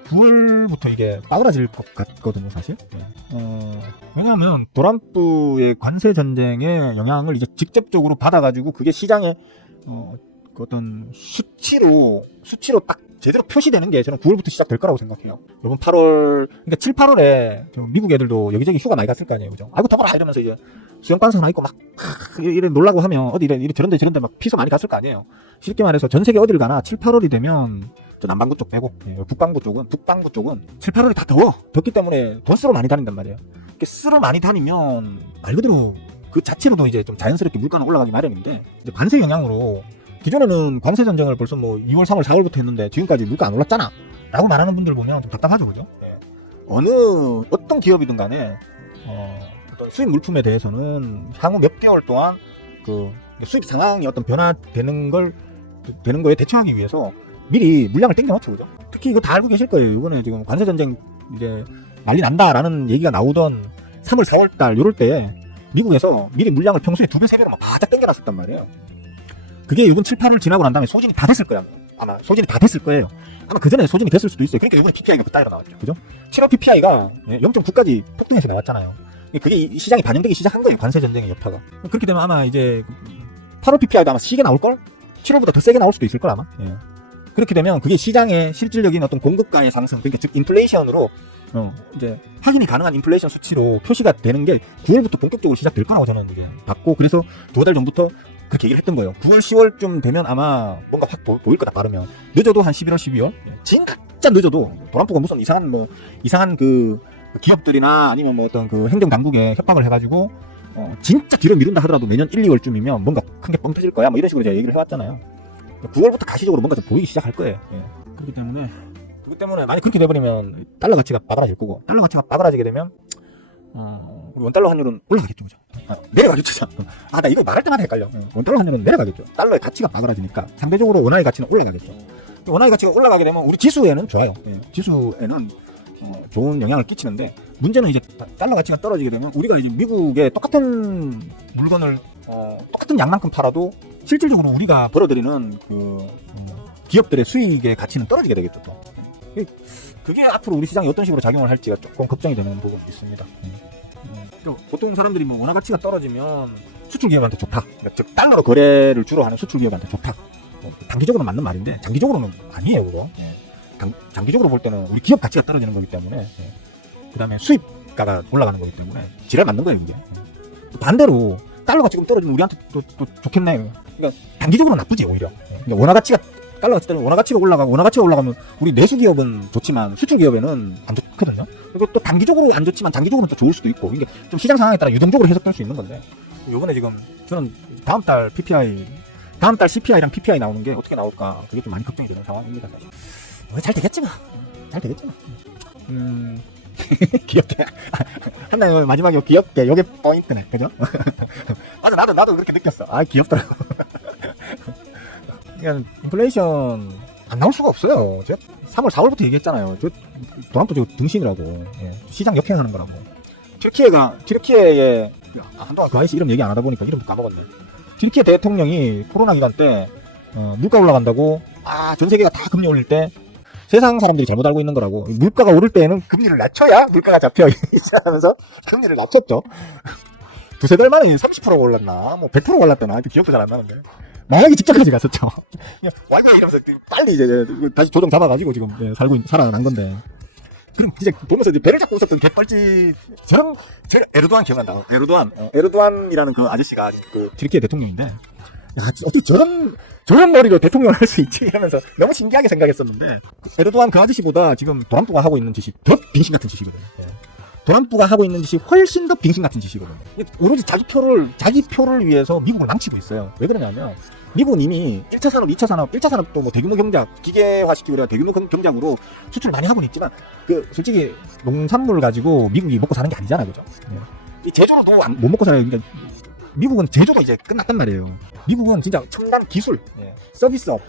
9월부터 이게 빠그라질 것 같거든요, 사실. 왜냐하면 트럼프의 관세 전쟁의 영향을 이제 직접적으로 받아가지고 그게 시장에 그 어떤 수치로 딱 제대로 표시되는 게 저는 9월부터 시작될 거라고 생각해요. 이번 8월, 그러니까 7, 8월에 미국 애들도 여기저기 휴가 많이 갔을 거 아니에요, 그죠? 아이고 더불어 이러면서 이제 수영관성 하나 있고 막 이래 놀라고 하면 어디 이래 저런데 막 피서 많이 갔을 거 아니에요. 쉽게 말해서 전 세계 어디를 가나 7, 8월이 되면 저 남반구 쪽 빼고 북방부 쪽은 7, 8월이 다 더워. 덥기 때문에 돈 쓰러 많이 다닌단 말이에요. 이렇게 쓰러 많이 다니면 말 그대로 그 자체로도 이제 좀 자연스럽게 물가는 올라가기 마련인데 이제 관세 영향으로 기존에는 관세 전쟁을 벌써 뭐 2월, 3월, 4월부터 했는데 지금까지 물가 안 올랐잖아 라고 말하는 분들 보면 좀 답답하죠, 그죠? 어떤 기업이든 간에 어떤 수입 물품에 대해서는 향후 몇 개월 동안 그 수입 상황이 어떤 변화되는 거에 대처하기 위해서 미리 물량을 땡겨놓죠, 그죠? 특히 이거 다 알고 계실 거예요. 이번에 지금 관세 전쟁 이제 난리 난다라는 얘기가 나오던 3월, 4월 달 요럴 때 미국에서 미리 물량을 평소에 2배, 3배로 막 바짝 땡겨놨었단 말이에요. 그게 이번 7, 8월 지나고 난 다음에 소진이 다 됐을 거야. 아마 소진이 다 됐을 거예요. 아마 그 전에 소진이 됐을 수도 있어요. 그러니까 이번에 PPI가 그따위로 나왔죠, 그죠? 7월 PPI가 0.9까지 폭등해서 나왔잖아요. 그게 시장이 반영되기 시작한 거예요, 관세 전쟁의 여파가. 그렇게 되면 아마 이제 8월 PPI도 아마 세게 나올걸? 7월보다 더 세게 나올 수도 있을걸 아마. 그렇게 되면 그게 시장의 실질적인 어떤 공급가의 상승, 그러니까 즉 인플레이션으로 이제 확인이 가능한 인플레이션 수치로 표시가 되는 게 9월부터 본격적으로 시작될 거라고 저는 이제 봤고, 그래서 2달 전부터 그렇게 얘기를 했던 거예요. 9월, 10월쯤 되면 아마 뭔가 확 보일 거다, 빠르면. 늦어도 한 11월, 12월? 진짜 늦어도 트럼프가 무슨 이상한 그 기업들이나 아니면 뭐 어떤 그 행정 당국에 협박을 해가지고 진짜 뒤로 미룬다 하더라도 내년 1, 2월쯤이면 뭔가 큰 게 뻥 터질 거야, 뭐 이런 식으로 제가 얘기를 해왔잖아요. 9월부터 가시적으로 뭔가 좀 보이기 시작할 거예요. 그렇기 때문에 만약 그렇게 돼버리면 달러 가치가 빠그라질 거고, 달러 가치가 빠그라지게 되면 우리 원달러 환율은 올라가겠죠, 그죠? 내려가겠죠. 나 이거 말할 때마다 헷갈려. 원달러 환율은 내려가겠죠. 달러의 가치가 빠그라지니까 상대적으로 원화의 가치는 올라가겠죠. 원화의 가치가 올라가게 되면 우리 지수에는 좋아요. 지수에는 좋은 영향을 끼치는데, 문제는 이제 달러 가치가 떨어지게 되면 우리가 이제 미국에 똑같은 물건을 똑같은 양만큼 팔아도 실질적으로 우리가 벌어들이는 그 기업들의 수익의 가치는 떨어지게 되겠죠, 또. 그게 앞으로 우리 시장이 어떤 식으로 작용을 할지가 조금 걱정이 되는 부분이 있습니다. 보통 사람들이 뭐 원화 가치가 떨어지면 수출 기업한테 좋다, 그러니까 즉 달러로 거래를 주로 하는 수출 기업한테 좋다. 단기적으로는 맞는 말인데 장기적으로는 아니에요, 그거. 장기적으로 볼 때는 우리 기업 가치가 떨어지는 거기 때문에, 그 다음에 수입가가 올라가는 거기 때문에 지랄 맞는 거예요, 이게. 반대로 달러가 지금 떨어지면 우리한테 또 좋겠네요. 그러니까 단기적으로는 나쁘지, 오히려. 그러니까 원화 가치가 올라가면 우리 내수 기업은 좋지만 수출 기업에는 안 좋거든요. 그리고 또 단기적으로 안 좋지만 장기적으로는 또 좋을 수도 있고, 이게 좀 시장 상황에 따라 유동적으로 해석될 수 있는 건데, 요번에 지금 저는 다음 달 CPI랑 PPI 나오는 게 어떻게 나올까, 그게 좀 많이 걱정이 되는 상황입니다. 잘 되겠지 뭐. 귀엽대. 한나 마지막에 귀엽대. 요게 포인트네, 그죠? 맞아, 나도 그렇게 느꼈어. 귀엽더라고. 그러니까 인플레이션 안 나올 수가 없어요. 제가 3월, 4월부터 얘기했잖아요. 트럼프 지금 등신이라고. 시장 역행하는 거라고. 튀르키예의 한동안 그 아이씨 이름 얘기 안 하다 보니까 이름도 까먹었네. 튀르키예 대통령이 코로나 기간 때 물가 올라간다고 전 세계가 다 금리 올릴 때 세상 사람들이 잘못 알고 있는 거라고. 물가가 오를 때에는 금리를 낮춰야 물가가 잡혀 하면서 금리를 낮췄죠. 두세 달 만에 30%가 올랐나 뭐 100%가 올랐다나 기억도 잘 안 나는데 만약에 직전까지 갔었죠. 와이고 이러면서 빨리 이제 다시 조정 잡아가지고 지금 살아난 건데. 그럼 이제 보면서 이제 배를 잡고 웃었던 개뻘짓 저 에르도안 기억난다. 에르도안이라는 그 아저씨가 그 튀르키예 대통령인데 야 어떻게 저런 머리로 대통령을 할 수 있지 이러면서 너무 신기하게 생각했었는데 에르도안 그 아저씨보다 지금 도란프가 하고 있는 짓이 더 빙신 같은 짓이거든요. 도란프가 하고 있는 짓이 훨씬 더 빙신 같은 짓이거든요. 오로지 자기 표를 위해서 미국을 망치고 있어요. 왜 그러냐면 미국은 이미 1차 산업, 2차 산업, 1차 산업도 뭐 대규모 경작, 기계화시키고 그래 대규모 경작으로 수출 많이 하고는 있지만 솔직히 농산물 가지고 미국이 먹고 사는 게 아니잖아요, 그죠? 이 제조로도 못 먹고 살아요. 그러니까 미국은 제조도 이제 끝났단 말이에요. 미국은 진짜 첨단 기술, 서비스업,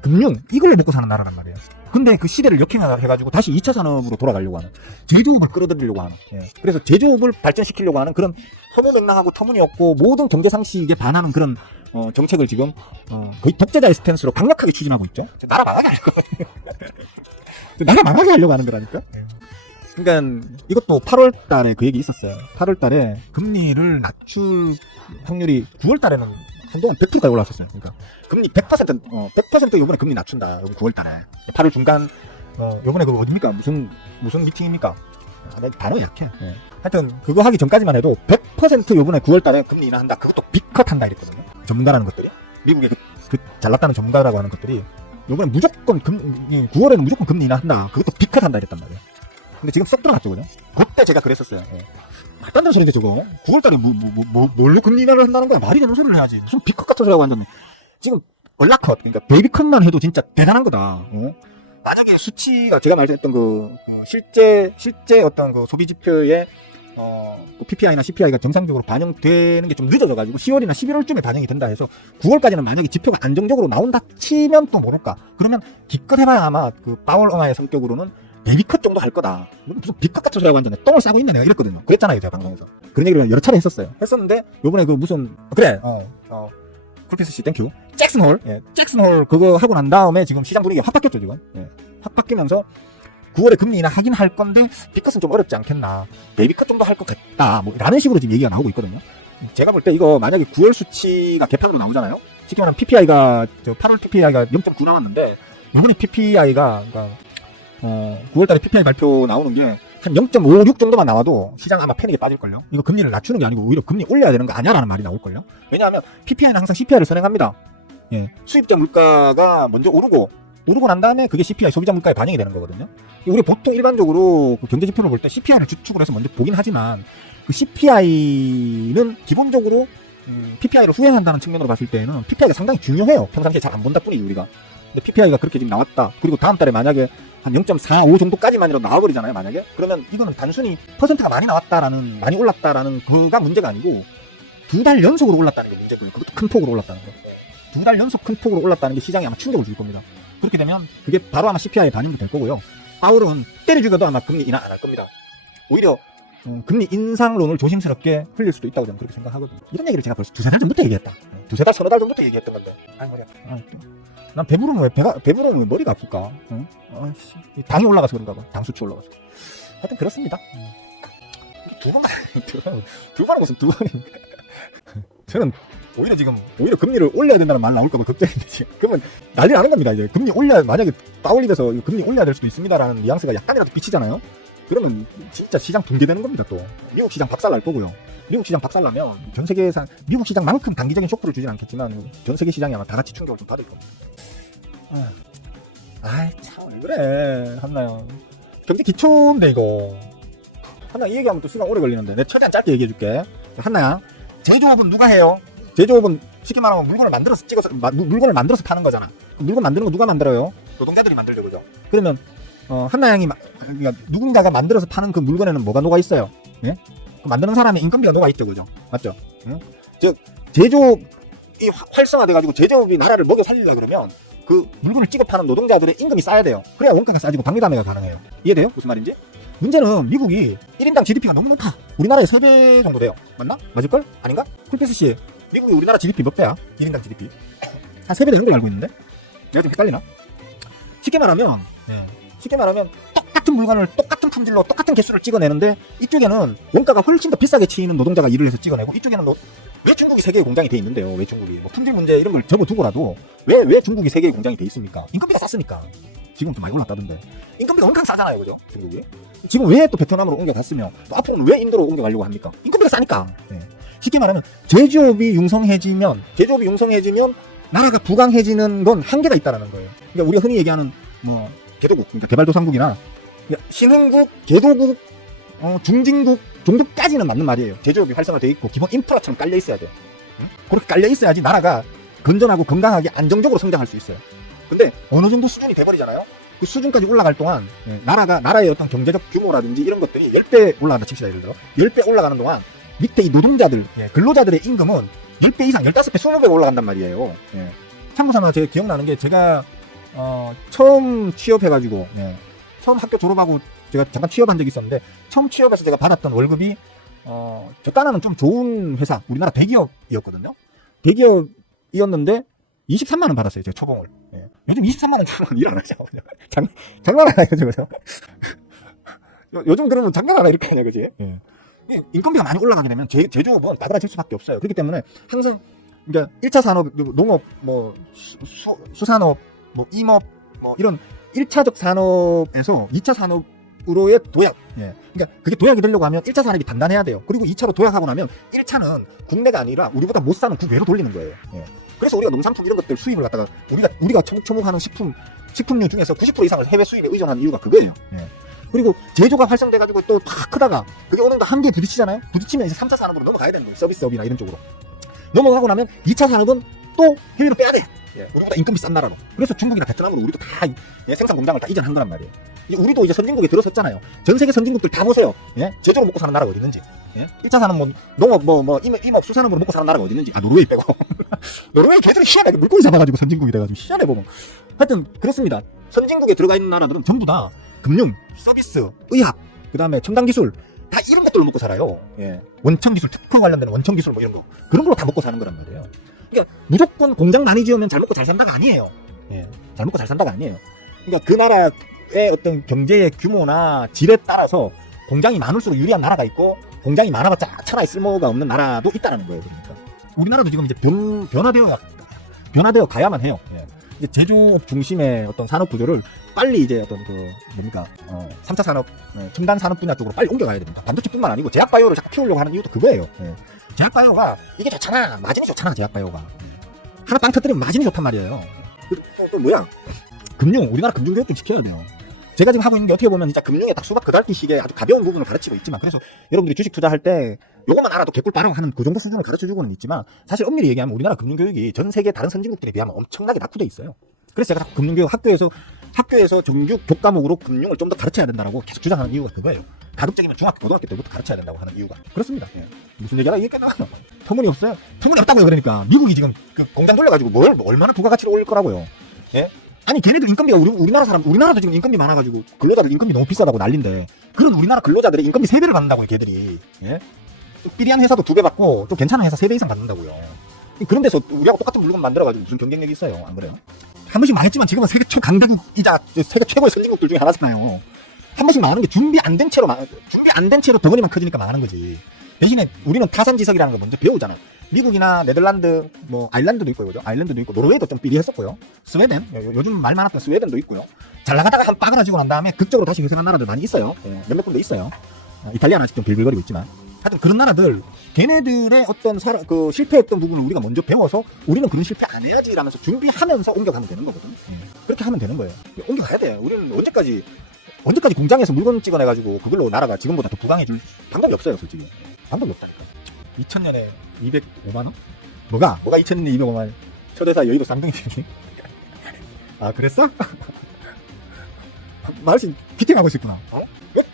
금융 이걸로 먹고 사는 나라란 말이에요. 근데 그 시대를 역행해가지고 다시 2차 산업으로 돌아가려고 하는, 제조업을 끌어들이려고 하는, 그래서 제조업을 발전시키려고 하는 그런 허무맹랑하고 터무니없고 모든 경제 상식에 반하는 그런 정책을 지금 거의 독재자의 스탠스로 강력하게 추진하고 있죠. 나라 망하게 하려고 나라 망하게 하려고 하는 거라니까. 그러니까 이것도 8월 달에 그 얘기 있었어요. 8월 달에 금리를 낮출 확률이 9월 달에는 한동안 100%까지 올라왔었어요. 그러니까 금리 100% 요번에 금리 낮춘다. 여기 9월 달에 8월 중간 요번에 그거 어딥니까? 무슨 미팅입니까? 단어 약해. 하여튼 그거 하기 전까지만 해도 100% 요번에 9월 달에 금리 인하한다. 그것도 빅컷 한다 이랬거든요. 전문가라는 것들이. 미국의 그 잘났다는 전문가라고 하는 것들이 요번에 무조건 9월에는 무조건 금리 인하한다. 그것도 빅컷 한다 이랬단 말이에요. 근데 지금 쏙 들어갔죠, 그죠? 그때 제가 그랬었어요. 말도 안 되는 소리인데 저거 9월달에 뭘로 금리 인하를 한다는 거야? 말이 되는 소리를 해야지. 무슨 빅컷 같은 소리하고 앉았네. 지금 얼라컷, 그러니까 베이비컷만 해도 진짜 대단한 거다. 만약에 수치가 제가 말했던 실제 어떤 그 소비 지표에 PPI나 CPI가 정상적으로 반영되는 게 좀 늦어져가지고 10월이나 11월쯤에 반영이 된다 해서 9월까지는 만약에 지표가 안정적으로 나온다 치면 또 모를까. 그러면 기껏 해봐야 아마 그 파월 엄마의 성격으로는 베이비컷 정도 할 거다. 무슨 빅컷 같은 소리하고 앉았네. 똥을 싸고 있네 내가 이랬거든요. 그랬잖아요 제가 방송에서. 그런 얘기를 여러 차례 했었는데 요번에 그 무슨 쿨피스씨 땡큐 잭슨홀 그거 하고 난 다음에 지금 시장 분위기가 확 바뀌었죠 지금. 확 바뀌면서 9월에 금리 인하 하긴 할 건데 빅컷은 좀 어렵지 않겠나, 베이비컷 정도 할 것 같다 뭐 라는 식으로 지금 얘기가 나오고 있거든요. 제가 볼 때 이거 만약에 9월 수치가 개편으로 나오잖아요. 쉽게 말하면 PPI가 8월 PPI가 0.9 나왔는데 이번에 PPI가 그러니까 9월달에 PPI 발표 나오는 게 한 0.56 정도만 나와도 시장 아마 패닉에 빠질걸요. 이거 금리를 낮추는 게 아니고 오히려 금리 올려야 되는 거 아니야라는 말이 나올걸요. 왜냐하면 PPI는 항상 CPI를 선행합니다. 수입자 물가가 먼저 오르고 난 다음에 그게 CPI 소비자 물가에 반영이 되는 거거든요. 우리 보통 일반적으로 그 경제 지표를 볼 때 CPI를 주축을 해서 먼저 보긴 하지만 그 CPI는 기본적으로 PPI를 후행한다는 측면으로 봤을 때는 PPI가 상당히 중요해요. 평상시에 잘 안 본다 뿐이지 우리가. 근데 PPI가 그렇게 지금 나왔다. 그리고 다음 달에 만약에 한 0.45 정도까지만이라도 나와버리잖아요, 만약에. 그러면 이거는 단순히 퍼센트가 많이 올랐다라는 그가 문제가 아니고 2달 연속으로 올랐다는 게 문제고요. 그것도 큰 폭으로 올랐다는 거. 2달 연속 큰 폭으로 올랐다는 게 시장에 아마 충격을 줄 겁니다. 그렇게 되면 그게 바로 아마 CPI에 반영이 될 거고요. 파월은 때려 죽여도 아마 금리 인하 안 할 겁니다. 오히려 금리 인상론을 조심스럽게 흘릴 수도 있다고 저는 그렇게 생각하거든요. 이런 얘기를 제가 벌써 두세 달 전부터 얘기했다. 두세 달, 서너 달 전부터 얘기했던 건데. 머리 아파. 난 배부르면 왜 머리가 아플까? 당이 올라가서 그런가 봐. 당 수치 올라가서. 하여튼 그렇습니다. 두 번은 무슨 두 번입니까? 저는 오히려 금리를 올려야 된다는 말 나올까 봐 걱정인데 지금. 그러면 난리 나는 겁니다. 이제 만약에 파월입에서 금리 올려야 될 수도 있습니다라는 뉘앙스가 약간이라도 비치잖아요. 그러면 진짜 시장 붕괴되는 겁니다. 또 미국 시장 박살날 거고요. 미국 시장 박살나면 전 세계에서 미국 시장만큼 단기적인 쇼크를 주진 않겠지만 전 세계 시장이 아마 다 같이 충격을 좀 받을 겁니다. 참 왜 그래 한나요. 경제 기초인데 이거. 한나 이 얘기하면 또 시간 오래 걸리는데 내가 최대한 짧게 얘기해줄게. 한나야, 제조업은 누가 해요? 제조업은 쉽게 말하면 물건을 만들어서 파는 거잖아. 물건 만드는 거 누가 만들어요? 노동자들이 만들죠, 그죠? 그러면 한나 양이 그러니까 누군가가 만들어서 파는 그 물건에는 뭐가 녹아 있어요? 예? 그 만드는 사람의 인건비가 녹아 있죠, 그죠? 맞죠? 즉 제조업이 활성화돼가지고 제조업이 나라를 먹여 살리려 그러면 그 물건을 찍어 파는 노동자들의 임금이 싸야 돼요. 그래야 원가가 싸지고 박리담회가 가능해요. 이해돼요? 무슨 말인지? 문제는 미국이 1인당 GDP가 너무 높아. 우리나라의 3배 정도 돼요. 맞나? 맞을걸? 아닌가? 쿨피스씨, 미국이 우리나라 GDP 몇 배야? 1인당 GDP 한 3배 되는 걸로 알고 있는데? 내가 좀 헷갈리나? 쉽게 말하면 똑같은 물건을 똑같은 품질로 똑같은 개수를 찍어내는데 이쪽에는 원가가 훨씬 더 비싸게 치이는 노동자가 일을 해서 찍어내고 이쪽에는 왜 중국이 3개의 공장이 돼 있는데요? 왜 중국이 뭐 품질 문제 이런 걸 접어두고라도 왜 중국이 3개의 공장이 돼 있습니까? 인건비가 쌌으니까. 지금 좀 많이 올랐다던데. 인건비가 엄청 싸잖아요, 그죠? 중국이. 지금 왜 또 베트남으로 옮겨갔으며 또 앞으로는 왜 인도로 옮겨가려고 합니까? 인건비가 싸니까. 네. 쉽게 말하면 제조업이 융성해지면 나라가 부강해지는 건 한계가 있다라는 거예요. 그러니까 우리가 흔히 얘기하는 뭐 개도국, 그러니까 개발도상국이나 그러니까 신흥국, 개도국, 중진국 정도까지는 맞는 말이에요. 제조업이 활성화되어 있고 기본 인프라처럼 깔려 있어야 돼요. 응? 그렇게 깔려 있어야지 나라가 건전하고 건강하게 안정적으로 성장할 수 있어요. 근데 어느 정도 수준이 돼버리잖아요. 그 수준까지 올라갈 동안 나라의 어떤 경제적 규모라든지 이런 것들이 10배 올라간다 칩시다. 예를 들어 10배 올라가는 동안 밑에 이 노동자들, 근로자들의 임금은 10배 이상, 15배, 20배 올라간단 말이에요. 참고삼아 제가 기억나는 게 제가 처음 취업해가지고 처음 학교 졸업하고 제가 잠깐 취업한 적이 있었는데 처음 취업해서 제가 받았던 월급이 저 딴에는 좀 좋은 회사, 우리나라 대기업이었거든요. 대기업이었는데 23만 원 받았어요, 제가 초봉을. 요즘 23만 원 주면 일 안 하죠. 장난 안 하죠, 그죠? 요즘 그러면 장난 안 하, 이렇게 하냐, 그지? 인건비가 많이 올라가게 되면 제조업은 바그라질 수밖에 없어요. 그렇기 때문에 항상, 그러니까 1차 산업, 농업, 뭐, 수산업, 뭐, 임업, 뭐, 이런 1차적 산업에서 2차 산업으로의 도약. 그러니까 그게 도약이 되려고 하면 1차 산업이 단단해야 돼요. 그리고 2차로 도약하고 나면 1차는 국내가 아니라 우리보다 못 사는 국외로 돌리는 거예요. 그래서 우리가 농산품 이런 것들 수입을 갖다가 우리가 처묵처묵하는 식품류 중에서 90% 이상을 해외 수입에 의존하는 이유가 그거예요. 그리고 제조가 활성돼가지고 또 탁 크다가 그게 어느 정도 한계에 부딪히잖아요. 부딪히면 이제 3차 산업으로 넘어가야 되는 거예요. 서비스업이나 이런 쪽으로. 넘어가고 나면 2차 산업은 또 해외로 빼야 돼. 우리보다 인건비 싼 나라로. 그래서 중국이나 베트남으로 우리도 다 생산 공장을 다 이전한 거란 말이에요. 우리도 이제 선진국에 들어섰잖아요. 전 세계 선진국들 다 보세요. 제조로 먹고 사는 나라가 어디 있는지. 1차 산업 뭐 농업 임업 수산업으로 먹고 사는 나라가 어디 있는지. 노르웨이 빼고. 노르웨이 계속 희한해. 물고기 잡아가지고 선진국이 돼가지고 희한해 보면. 하여튼 그렇습니다. 선진국에 들어가 있는 나라들은 전부 다 금융, 서비스, 의학, 그 다음에 첨단 기술 다 이런 것들로 먹고 살아요. 원천 기술, 특허 관련된 원천 기술 뭐 이런 거 그런 걸로 다 먹고 사는 거란 말이에요. 그러니까 무조건 공장 많이 지으면 잘 먹고 잘 산다가 아니에요. 잘 먹고 잘 산다가 아니에요. 그러니까 그 나라의 어떤 경제의 규모나 질에 따라서 공장이 많을수록 유리한 나라가 있고 공장이 많아봤자 천하에 쓸모가 없는 나라도 있다는 거예요. 그러니까 우리나라도 지금 이제 변화되어 가야만 해요. 이제 제조업 중심의 어떤 산업 구조를 빨리 이제 어떤 3차 산업, 첨단 산업 분야 쪽으로 빨리 옮겨가야 됩니다. 반도체뿐만 아니고 제약바이오를 자꾸 키우려고 하는 이유도 그거예요. 제약바이오가 이게 좋잖아. 마진이 좋잖아, 제약바이오가. 하나 빵 터뜨리면 마진이 좋단 말이에요. 또 뭐야? 금융, 우리나라 금융교육 좀 시켜야 돼요. 제가 지금 하고 있는 게 어떻게 보면 진짜 금융에 딱 수박 그달기식의 아주 가벼운 부분을 가르치고 있지만, 그래서 여러분들이 주식 투자할 때 요것만 알아도 개꿀 빠르고 하는 그 정도 수준을 가르쳐주고는 있지만, 사실 엄밀히 얘기하면 우리나라 금융교육이 전 세계 다른 선진국들에 비하면 엄청나게 낙후돼 있어요. 그래서 제가 금융교육 학교에서 정규 교과목으로 금융을 좀 더 가르쳐야 된다고 계속 주장하는 이유가 그거예요. 가급적이면 중학교, 고등학교 때부터 가르쳐야 된다고 하는 이유가 그렇습니다. 무슨 얘기하다 이게 끝나? 터무니없어요. 터무니없다고요. 그러니까 미국이 지금 그 공장 돌려가지고 얼마나 부가가치로 올릴 거라고요. 아니 걔네들 인건비가 우리나라도 지금 인건비 많아가지고 근로자들 인건비 너무 비싸다고 난린데, 그런 우리나라 근로자들의 인건비 3배를 받는다고요, 걔들이. 또 삐리한 회사도 2배 받고 또 괜찮은 회사 3배 이상 받는다고요. 그런 데서 우리하고 똑같은 물건 만들어가지고 무슨 경쟁력이 있어요? 안 그래요? 한 번씩 망했지만 지금은 세계 최강대국이자 세계 최고의 선진국들 중에 하나잖아요. 한 번씩 망하는 게 준비 안 된 채로 덩어리만 커지니까 망하는 거지. 대신에 우리는 타산지석이라는 걸 먼저 배우잖아요. 미국이나 네덜란드, 뭐 아일랜드도 있고요, 그죠? 아일랜드도 있고 노르웨이도 좀 삐리했었고요. 스웨덴, 요즘 말 많았던 스웨덴도 있고요. 잘 나가다가 한 빠그라지고 난 다음에 극적으로 다시 회생한 나라들 많이 있어요. 몇몇 군데 있어요. 이탈리아는 아직 좀 빌빌거리고 있지만, 하여튼 그런 나라들, 걔네들의 어떤 실패했던 부분을 우리가 먼저 배워서 우리는 그런 실패 안 해야지 이러면서 준비하면서 옮겨가면 되는 거거든요. 그렇게 하면 되는 거예요. 옮겨가야 돼. 우리는 언제까지 공장에서 물건 찍어내가지고 그걸로 나라가 지금보다 더 부강해질 방법이 없어요, 솔직히. 방법이 없다니까. 2000년에 205만원? 뭐가 2000년에 205만원? 초대사 여의도 쌍둥이 되니? 아, 그랬어? 마을씨 기팀하고 있었구나. 왜?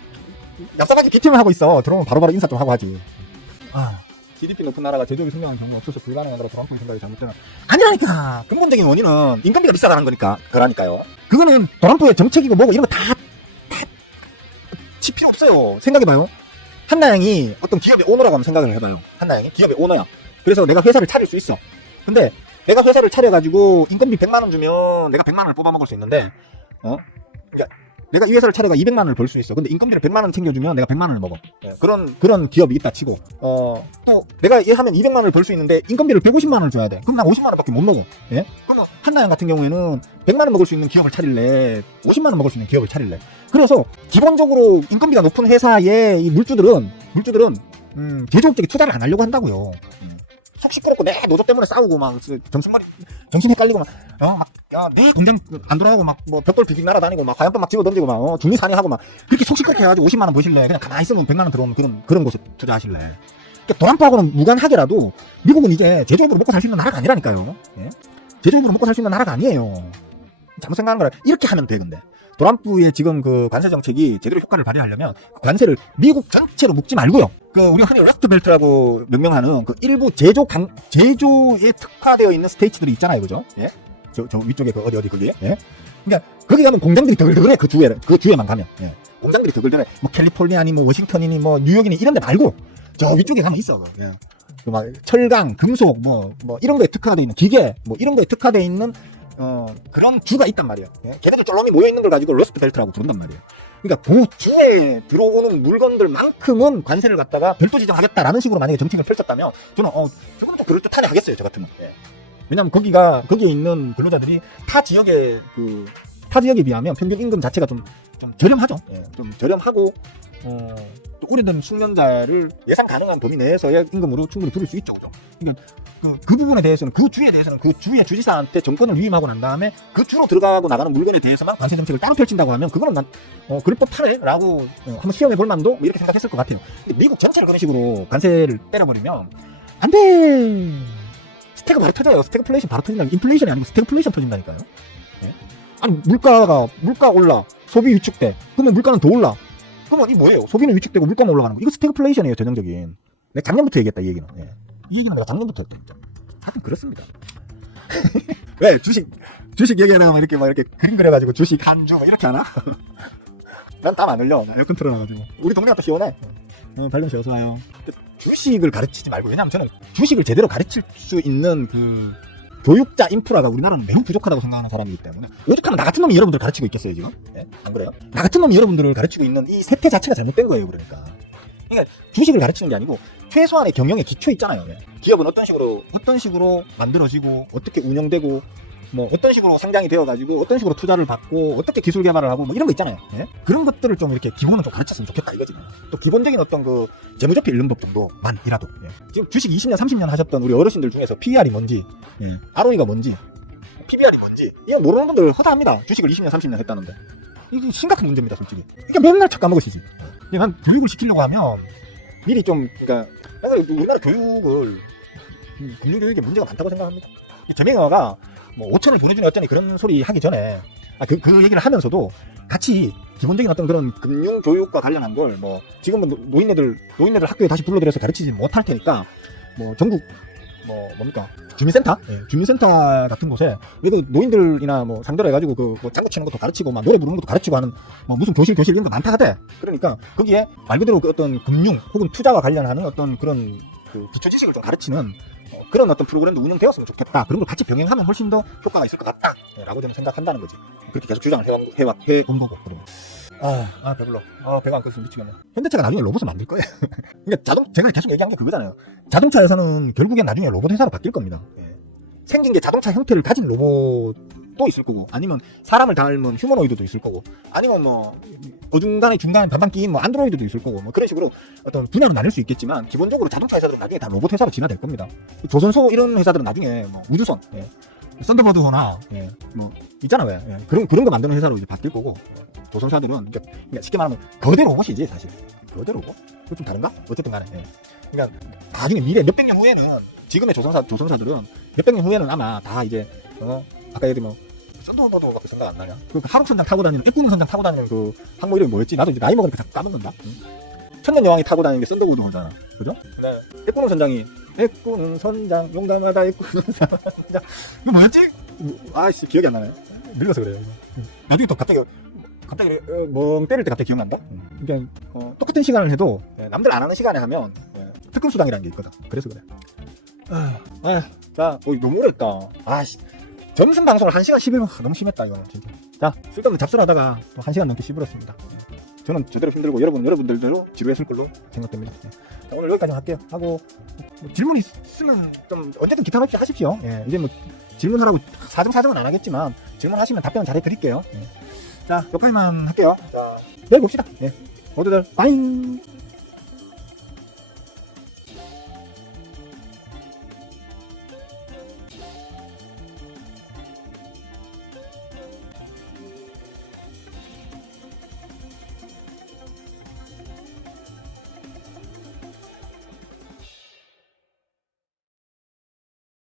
얍삽하게 기팀을 하고 있어. 들어오면 바로바로 인사 좀 하고 하지. GDP 높은 나라가 제조업이 성장하는 경우가 없어서 불가능하다고 트럼프의 생각이 잘못되는. 아니라니까. 근본적인 원인은 인건비가 비싸다는 거니까. 그러니까요. 그거는 트럼프의 정책이고 뭐고 이런 거 다 칠 필요 없어요. 생각해봐요. 한나영이 어떤 기업의 오너라고 한번 생각을 해봐요. 한나영이 기업의 오너야. 그래서 내가 회사를 차릴 수 있어. 근데 내가 회사를 차려가지고 인건비 100만 원 주면 내가 100만 원을 뽑아먹을 수 있는데, 그러니까 내가 이 회사를 차려가 200만 원을 벌 수 있어. 근데 인건비를 100만 원 챙겨주면 내가 100만 원을 먹어. 예, 그런 기업이 있다 치고, 또 내가 얘 하면 200만 원을 벌 수 있는데 인건비를 150만 원을 줘야 돼. 그럼 난 50만 원밖에 못 먹어. 예? 그러면 한나영 같은 경우에는 100만 원 먹을 수 있는 기업을 차릴래? 50만 원 먹을 수 있는 기업을 차릴래? 그래서 기본적으로 인건비가 높은 회사의 이 물주들은 제조업 쪽에 투자를 안 하려고 한다고요. 속 시끄럽고 내 노조 때문에 싸우고 막 정신 헷갈리고 내 공장 안 돌아가고 막 뭐 벽돌 비빅 날아다니고 막 화염병 막 집어 던지고 막 중리산이하고 막 그렇게 속 시끄럽게 해가지고 50만 원 버실래? 그냥 가만히 있으면 100만 원 들어오는 그런 곳에 투자하실래? 그러니까 트럼프하고는 무관하게라도 미국은 이제 제조업으로 먹고 살 수 있는 나라가 아니라니까요. 예? 제조업으로 먹고 살 수 있는 나라가 아니에요. 잘못 생각하는 거라. 이렇게 하면 돼. 근데 트럼프의 지금 그 관세 정책이 제대로 효과를 발휘하려면 관세를 미국 전체로 묶지 말고요. 우리가 흔히 러스트 벨트라고 명명하는 그 일부 제조에 특화되어 있는 스테이츠들이 있잖아요, 그죠? 예? 저 위쪽에 그 어디 그게? 예? 그러니까 거기 가면 공장들이 더글더글해. 그 주에만 가면. 예. 공장들이 더글더글해. 뭐 캘리포니아니, 뭐 워싱턴이니, 뭐 뉴욕이니 이런 데 말고 저 위쪽에 가면 있어. 예. 막 철강, 금속, 뭐 이런 거에 특화되어 있는 기계, 뭐 이런 거에 특화되어 있는 그런 주가 있단 말이에요. 예? 걔네들 쫄렁이 모여있는 걸 가지고 러스트 벨트라고 부른단 말이에요. 그러니까 그 주에 들어오는 물건들만큼은 관세를 갖다가 별도 지정하겠다라는 식으로 만약에 정책을 펼쳤다면 저는 조금 좀 그럴듯하네 하겠어요, 저 같으면. 예. 왜냐면 거기에 있는 근로자들이 타 지역에 비하면 평균 임금 자체가 좀 저렴하죠. 예. 좀 저렴하고 또 오래된 숙련자를 예상 가능한 범위 내에서의 임금으로 충분히 부를 수 있죠, 그죠? 그러니까 그 부분에 대해서는 그 주의 주지사한테 정권을 위임하고 난 다음에 그 주로 들어가고 나가는 물건에 대해서만 관세 정책을 따로 펼친다고 하면 그거는 난 그럴 법하네 라고 한번 시험해 볼 만도 이렇게 생각했을 것 같아요. 근데 미국 전체를 그런 식으로 관세를 때려버리면 안 돼. 스태그 바로 터져요. 스태그플레이션 바로 터진다. 인플레이션이 아니고 스태그플레이션 터진다니까요. 예? 아니 물가 올라, 소비 위축돼. 그러면 물가는 더 올라. 그러면 이 뭐예요? 소비는 위축되고 물가는 올라가는 거. 이거 스태그플레이션이에요, 전형적인. 내가 작년부터 얘기했다, 이 얘기는. 예. 이 얘기는 내가 작년부터 했다. 하여튼 그렇습니다. 왜 주식 얘기하다가 이렇게 그림 그려가지고 주식 한 주 이렇게 하나? 난 땀 안 흘려. 나 에어컨 틀어놔가지고. 우리 동네가 또 시원해. 발냄 씨 어서 와요. 주식을 가르치지 말고, 왜냐면 저는 주식을 제대로 가르칠 수 있는 그 교육자 인프라가 우리나라는 매우 부족하다고 생각하는 사람이기 때문에, 오죽하면 나 같은 놈이 여러분들 가르치고 있겠어요, 지금? 예? 안 그래요? 나 같은 놈이 여러분들을 가르치고 있는 이 세태 자체가 잘못된 거예요, 그러니까. 주식을 가르치는 게 아니고 최소한의 경영의 기초 있잖아요. 예? 기업은 어떤 식으로 만들어지고 어떻게 운영되고 뭐 어떤 식으로 상장이 되어가지고 어떤 식으로 투자를 받고 어떻게 기술 개발을 하고 뭐 이런 거 있잖아요. 예? 그런 것들을 좀 이렇게 기본은 좀 가르쳤으면 좋겠다 이거지. 또 기본적인 어떤 그 재무제표 읽는 법 정도만이라도. 예? 지금 주식 20년 30년 하셨던 우리 어르신들 중에서 PER이 뭔지, 예? ROE가 뭔지, PBR이 뭔지 이거 모르는 분들 허다합니다. 주식을 20년 30년 했다는데 이게 심각한 문제입니다, 솔직히. 이게 맨날 착 까먹으시지. 근데 난 교육을 시키려고 하면 미리 좀, 그러니까 우리나라 교육을 금융교육에 문제가 많다고 생각합니다. 재명이가 뭐 5천을 보내주니 어쩌니 그런 소리 하기 전에 그 얘기를 하면서도 같이 기본적인 어떤 그런 금융교육과 관련한 걸 뭐 지금은 노인네들 학교에 다시 불러들여서 가르치지 못할 테니까 뭐 전국 뭡니까 주민센터? 예, 주민센터 같은 곳에 왜 그 노인들이나 뭐 상대로 해가지고 뭐 짱구 치는 것도 가르치고 막 노래 부르는 것도 가르치고 하는 뭐 무슨 교실 이런 거 많다 하대. 그러니까 거기에 말 그대로 그 어떤 금융 혹은 투자와 관련하는 어떤 그런 그 기초 지식을 좀 가르치는 그런 어떤 프로그램도 운영되었으면 좋겠다. 그런 걸 같이 병행하면 훨씬 더 효과가 있을 것 같다. 라고 저는 생각한다는 거지. 그렇게 계속 주장을 해온 거고. 그러면. 배불러. 배가 안 꺼서 미치겠네. 현대차가 나중에 로봇을 만들 거예요. 그러니까 제가 계속 얘기한 게 그거잖아요. 자동차 회사는 결국엔 나중에 로봇 회사로 바뀔 겁니다. 예. 생긴 게 자동차 형태를 가진 로봇도 있을 거고, 아니면 사람을 닮은 휴머노이드도 있을 거고, 아니면 뭐 중간에 반반 끼인 뭐 안드로이드도 있을 거고, 뭐 그런 식으로 어떤 분야로 나눌 수 있겠지만 기본적으로 자동차 회사들은 나중에 다 로봇 회사로 진화될 겁니다. 조선소 이런 회사들은 나중에 뭐 우주선, 예. 썬더버드나 뭐 있잖아 왜 그런 거 만드는 회사로 이제 바뀔 거고, 조선사들은 그러니까 쉽게 말하면 거대 로봇이지 사실. 거대 로봇? 그거 좀 다른가? 어쨌든 간에. 그러니까 나중에 미래 몇백 년 후에는 지금의 조선사들은 몇백 년 후에는 아마 다 이제 아까 예를 들면 썬더버드밖에 생각 안 나냐? 그 하록선장 타고 다니는 애꾸눈선장 타고 다니는 그 항모 이름이 뭐였지? 나도 이제 나이 먹으니까 자꾸 까먹는다. 천년 여왕이 타고 다니는 게 썬더버드잖아, 그죠? 근데 애꾸눈선장이 애꾸눈선장 용감하다 애꾸눈선장 이거 뭐였지? 아이씨 기억이 안 나네. 늙어서 그래요. 나중에 또 갑자기 멍 때릴 때 갑자기 기억난다? 그러니까 똑같은 시간을 해도 남들 안 하는 시간에 하면 특근수당이라는 게 있거든. 그래서 그래. 자, 너무 오래 했다. 아씨. 점심 방송을 1시간 11분. 너무 심했다, 이거는, 진짜. 자, 쓸데없는 잡소를 하다가 또 1시간 넘게 씹으렸습니다. 저는 제대로 힘들고 여러분들도 지루했을 걸로 생각됩니다. 자, 오늘 여기까지 할게요. 하고, 뭐 질문 있으면 좀 언제든 기타 없이 하십시오. 예, 이제 뭐 질문하라고 사정사정은 안 하겠지만 질문하시면 답변 잘 해드릴게요. 예. 자, 몇 파이만 할게요. 자, 내일 봅시다. 예. 모두들 빠잉!